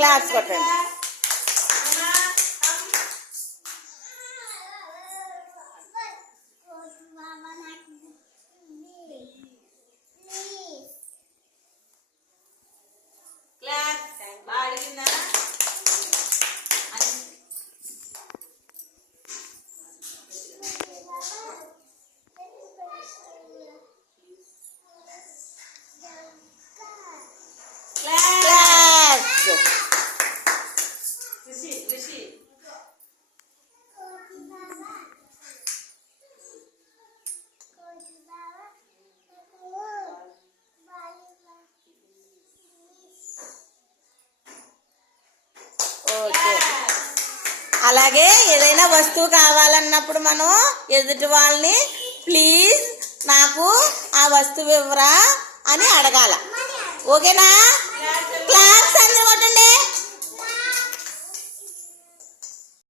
క్లాప్స్ కొట్టండి. అలాగే ఏదైనా వస్తువు కావాలన్నప్పుడు మనం ఎదుటి వాళ్ళని ప్లీజ్ నాకు ఆ వస్తువు ఇవ్వరా అని అడగాల. ఓకేనా? క్లాప్స్ అందరూ కొట్టండి.